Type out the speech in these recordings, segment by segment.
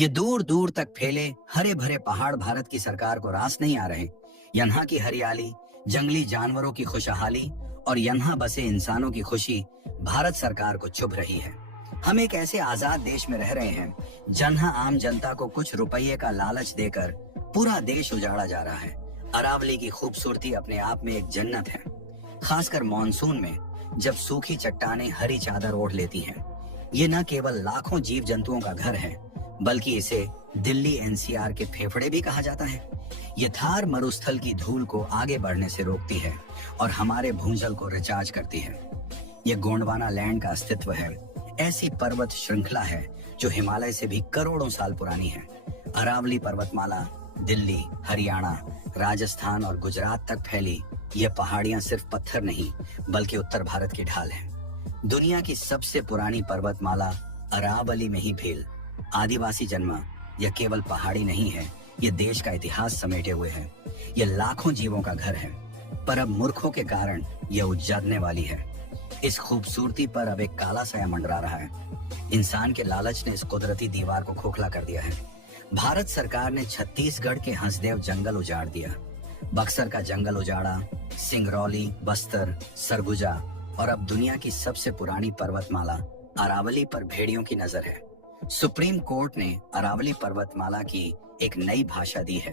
ये दूर दूर तक फैले हरे भरे पहाड़ भारत की सरकार को रास नहीं आ रहे। यहाँ की हरियाली, जंगली जानवरों की खुशहाली और यहाँ बसे इंसानों की खुशी भारत सरकार को चुभ रही है। हम एक ऐसे आजाद देश में रह रहे हैं जहाँ आम जनता को कुछ रुपये का लालच देकर पूरा देश उजाड़ा जा रहा है। अरावली की खूबसूरती अपने आप में एक जन्नत है, खासकर मानसून में जब सूखी चट्टानें हरी चादर ओढ़ लेती हैं। ये न केवल लाखों जीव जंतुओं का घर है, बल्कि इसे दिल्ली एनसीआर के फेफड़े भी कहा जाता है। ये थार मरुस्थल की धूल को आगे बढ़ने से रोकती है और हमारे भूजल को रिचार्ज करती है। ये गोंडवाना लैंड का अस्तित्व है, ऐसी पर्वत श्रृंखला है जो हिमालय से भी करोड़ों साल पुरानी है। अरावली पर्वतमाला दिल्ली, हरियाणा, राजस्थान और गुजरात तक फैली ये पहाड़ियां सिर्फ पत्थर नहीं बल्कि उत्तर भारत की ढाल है। दुनिया की सबसे पुरानी पर्वतमाला अरावली में ही फैल आदिवासी जन्मा। यह केवल पहाड़ी नहीं है, यह देश का इतिहास समेटे हुए है। यह लाखों जीवों का घर है, पर अब मूर्खों के कारण यह उजड़ने वाली है। इस खूबसूरती पर अब एक काला साया मंडरा रहा है। इंसान के लालच ने इस कुदरती दीवार को खोखला कर दिया है। भारत सरकार ने छत्तीसगढ़ के हंसदेव जंगल उजाड़ दिया, बक्सर का जंगल उजाड़ा, सिंगरौली, बस्तर, सरगुजा और अब दुनिया की सबसे पुरानी पर्वतमाला अरावली पर भेड़ियों की नजर है। सुप्रीम कोर्ट ने अरावली पर्वतमाला की एक नई भाषा दी है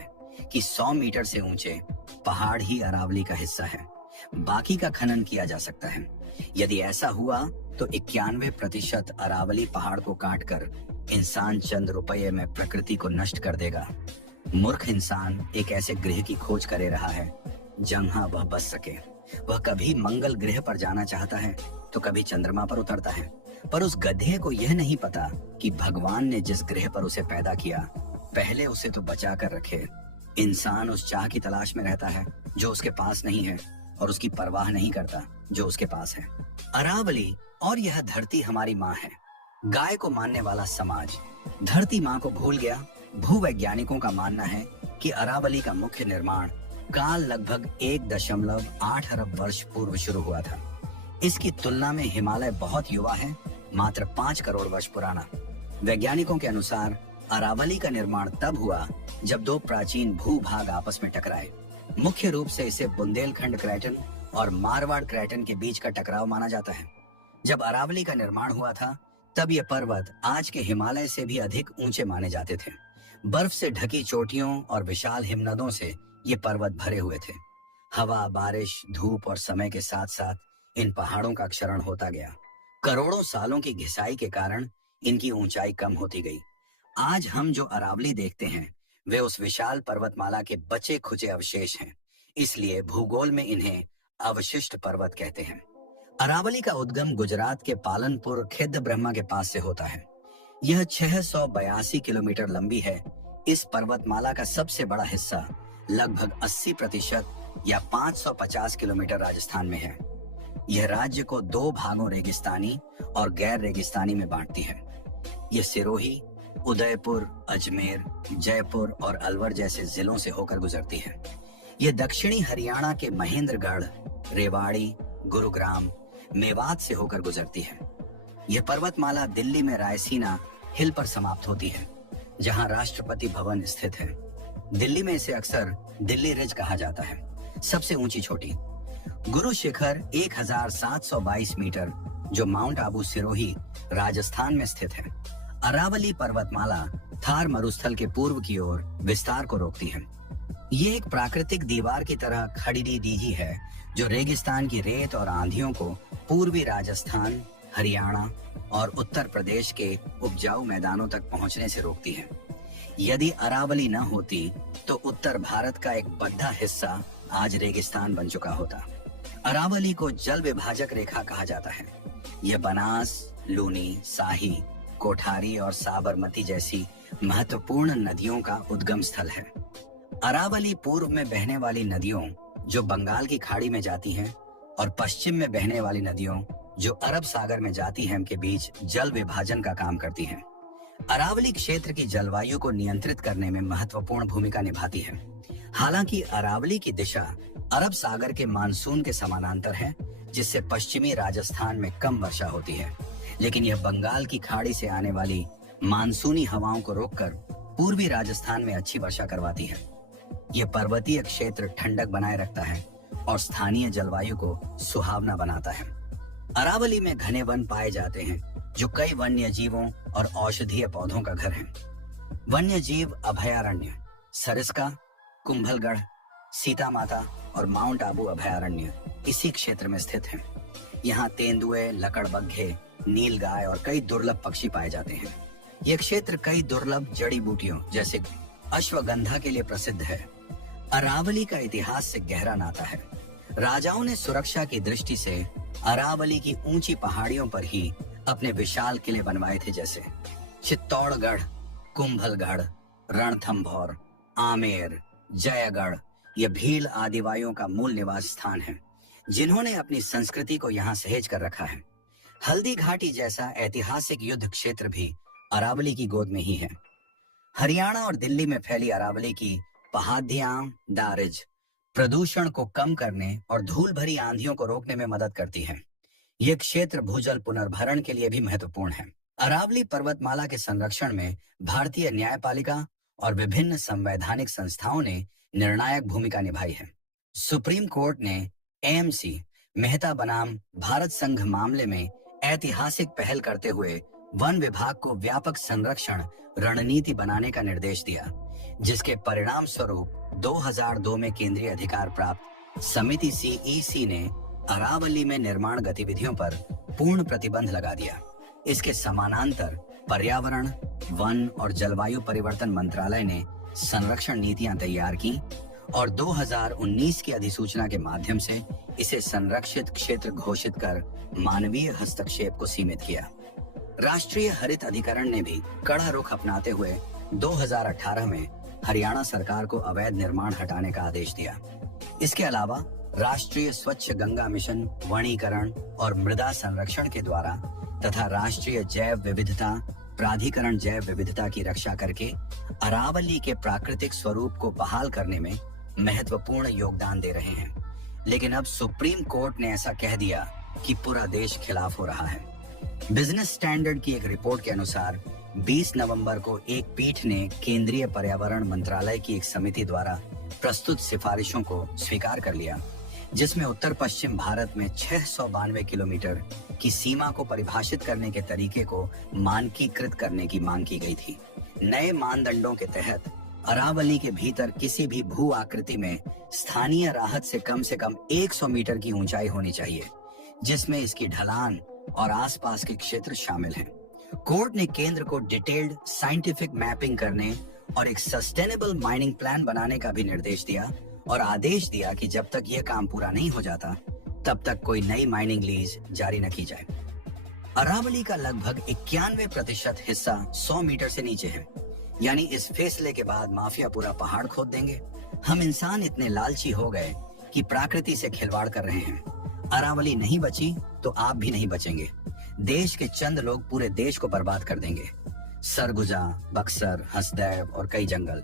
कि 100 मीटर से ऊंचे पहाड़ ही अरावली का हिस्सा है, बाकी का खनन किया जा सकता है। यदि ऐसा हुआ तो 91% अरावली पहाड़ को काटकर इंसान चंद रुपये में प्रकृति को नष्ट कर देगा। मूर्ख इंसान एक ऐसे गृह की खोज करे रहा है जहां वह बस सके। वह कभी मंगल ग्रह पर जाना चाहता है तो कभी चंद्रमा पर उतरता है, पर उस गधे को यह नहीं पता कि भगवान ने जिस ग्रह पर उसे पैदा किया पहले उसे तो बचा कर रखे। इंसान उस चाह की तलाश में रहता है जो उसके पास नहीं है और उसकी परवाह नहीं करता जो उसके पास है। अरावली और यह धरती हमारी माँ है। गाय को मानने वाला समाज धरती माँ को भूल गया। भूवैज्ञानिकों का मानना है कि अरावली का मुख्य निर्माण काल लगभग 1.8 अरब वर्ष पूर्व शुरू हुआ था। इसकी तुलना में हिमालय बहुत युवा है, मात्र 5 करोड़ वर्ष पुराना। वैज्ञानिकों के अनुसार अरावली का निर्माण तब हुआ जब दो प्राचीन भूभाग आपस में टकराए। मुख्य रूप से इसे बुंदेलखंड क्रैटन और मारवाड़ क्रैटन के बीच का टकराव माना जाता है। जब अरावली का निर्माण हुआ था तब ये पर्वत आज के हिमालय से भी अधिक ऊंचे माने जाते थे। बर्फ से ढकी चोटियों और विशाल हिमनदों से ये पर्वत भरे हुए थे। हवा, बारिश, धूप और समय के साथ साथ इन पहाड़ों का क्षरण होता गया। करोड़ों सालों की घिसाई के कारण इनकी ऊंचाई कम होती गई। आज हम जो अरावली देखते हैं वे उस विशाल पर्वतमाला के बचे खुचे अवशेष हैं, इसलिए भूगोल में इन्हें अवशिष्ट पर्वत कहते हैं। अरावली का उद्गम गुजरात के पालनपुर खिद्द ब्रह्मा के पास से होता है। यह 682 किलोमीटर लंबी है। इस पर्वतमाला का सबसे बड़ा हिस्सा लगभग 80% या 550 किलोमीटर राजस्थान में है। यह राज्य को 2 भागों रेगिस्तानी और गैर रेगिस्तानी में बांटती है। यह सिरोही, उदयपुर, अजमेर, जयपुर और अलवर जैसे जिलों से होकर गुजरती है। यह दक्षिणी हरियाणा के महेंद्रगढ़, रेवाड़ी, गुरुग्राम, मेवात से होकर गुजरती है। यह पर्वतमाला दिल्ली में रायसीना हिल पर समाप्त होती है, जहां राष्ट्रपति भवन स्थित है। दिल्ली में इसे अक्सर दिल्ली रिज कहा जाता है। सबसे ऊंची चोटी गुरु शिखर 1722 मीटर, जो माउंट आबू सिरोही राजस्थान में स्थित है। अरावली पर्वतमाला थार मरुस्थल के पूर्व की ओर विस्तार को रोकती है। ये एक प्राकृतिक दीवार की तरह खड़ी डीजी है जो रेगिस्तान की रेत और आंधियों को पूर्वी राजस्थान, हरियाणा और उत्तर प्रदेश के उपजाऊ मैदानों तक पहुंचने से रोकती है। यदि अरावली न होती तो उत्तर भारत का एक बड़ा हिस्सा आज रेगिस्तान बन चुका होता। अरावली को जल विभाजक रेखा कहा जाता है। यह बनास, लूनी, साही, कोठारी और साबरमती जैसी महत्वपूर्ण नदियों का उद्गम स्थल है। अरावली पूर्व में बहने वाली नदियों जो बंगाल की खाड़ी में जाती हैं और पश्चिम में बहने वाली नदियों जो अरब सागर में जाती हैं के बीच जल विभाजन का काम करती हैं। अरावली क्षेत्र की जलवायु को नियंत्रित करने में महत्वपूर्ण भूमिका निभाती है। हालांकि अरावली की दिशा अरब सागर के मानसून के समानांतर है, जिससे पश्चिमी राजस्थान में कम वर्षा होती है, लेकिन यह बंगाल की खाड़ी से आने वाली मानसूनी हवाओं को रोककर पूर्वी राजस्थान में अच्छी वर्षा करवाती है। ये पर्वतीय क्षेत्र ठंडक बनाए रखता है और स्थानीय जलवायु को सुहावना बनाता है। अरावली में घने वन पाए जाते हैं जो कई वन्य जीवों और औषधीय पौधों का घर है। वन्य जीव अभयारण्य सरिस्का, कुंभलगढ़, सीता माता और माउंट आबू अभयारण्य इसी क्षेत्र में स्थित हैं। यहाँ तेंदुए, लकड़बग्घे, नीलगाय और कई दुर्लभ पक्षी पाए जाते हैं। यह क्षेत्र कई दुर्लभ जड़ी बूटियों जैसे अश्वगंधा के लिए प्रसिद्ध है। अरावली का इतिहास से गहरा नाता है। राजाओं ने सुरक्षा की दृष्टि से अरावली की ऊंची पहाड़ियों पर ही अपने विशाल किले बनवाए थे, जैसे चित्तौड़गढ़, कुंभलगढ़, रणथंभौर, आमेर, जयगढ़। यह भील आदिवासियों का मूल निवास स्थान है जिन्होंने अपनी संस्कृति को यहाँ सहेज कर रखा है। हल्दी घाटी जैसा ऐतिहासिक युद्ध क्षेत्र भी अरावली की गोद में ही है। हरियाणा और दिल्ली में फैली अरावली की पहाड़ियां दारिज प्रदूषण को कम करने और धूल भरी आंधियों को रोकने में मदद करती है। यह क्षेत्र भूजल पुनर्भरण के लिए भी महत्वपूर्ण है। अरावली पर्वतमाला के संरक्षण में भारतीय न्यायपालिका और विभिन्न संवैधानिक संस्थाओं ने निर्णायक भूमिका निभाई है। सुप्रीम कोर्ट ने एएमसी मेहता बनाम भारत संघ मामले में ऐतिहासिक पहल करते हुए वन विभाग को व्यापक संरक्षण रणनीति बनाने का निर्देश दिया, जिसके परिणाम स्वरूप 2002 में केंद्रीय अधिकार प्राप्त समिति सीईसी ने अरावली में निर्माण गतिविधियों पर पूर्ण प्रतिबंध लगा दिया। इसके समानांतर पर्यावरण, वन और जलवायु परिवर्तन मंत्रालय ने संरक्षण नीतियां तैयार की और 2019 की अधिसूचना के माध्यम से इसे संरक्षित क्षेत्र घोषित कर मानवीय हस्तक्षेप को सीमित किया। राष्ट्रीय हरित अधिकरण ने भी कड़ा रुख अपनाते हुए 2018 में हरियाणा सरकार को अवैध निर्माण हटाने का आदेश दिया। इसके अलावा राष्ट्रीय स्वच्छ गंगा मिशन वनीकरण और मृदा संरक्षण के द्वारा तथा राष्ट्रीय जैव विविधता प्राधिकरण जैव विविधता की रक्षा करके अरावली के प्राकृतिक स्वरूप को बहाल करने में महत्वपूर्ण योगदान दे रहे हैं। लेकिन अब सुप्रीम कोर्ट ने ऐसा कह दिया कि पूरा देश खिलाफ हो रहा है। बिजनेस स्टैंडर्ड की एक रिपोर्ट के अनुसार 20 नवंबर को एक पीठ ने केंद्रीय पर्यावरण मंत्रालय की एक समिति द्वारा प्रस्तुत सिफारिशों को स्वीकार कर लिया, जिसमें उत्तर पश्चिम भारत में 692 किलोमीटर की सीमा को परिभाषित करने के तरीके को मानकीकृत करने की मांग की गई थी। नए मानदंडों के तहत अरावली के भीतर किसी भी भू आकृति में स्थानीय राहत से कम 100 मीटर की ऊंचाई होनी चाहिए, जिसमें इसकी ढलान और आसपास के क्षेत्र शामिल हैं। कोर्ट ने केंद्र को डिटेल्ड साइंटिफिक मैपिंग करने और एक सस्टेनेबल माइनिंग प्लान बनाने का भी निर्देश दिया और आदेश दिया कि जब तक यह काम पूरा नहीं हो जाता तब तक कोई नई माइनिंग लीज जारी न की जाए। अरावली का लगभग 91% हिस्सा 100 मीटर से नीचे है, यानी इस फैसले के बाद माफिया पूरा पहाड़ खोद देंगे। हम इंसान इतने लालची हो गए कि प्रकृति से खिलवाड़ कर रहे हैं। अरावली नहीं बची तो आप भी नहीं बचेंगे। देश के चंद लोग पूरे देश को बर्बाद कर देंगे। सरगुजा, बक्सर, हसदेव और कई जंगल।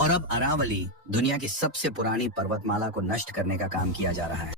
और अब अरावली दुनिया की सबसे पुरानी पर्वतमाला को नष्ट करने का काम किया जा रहा है।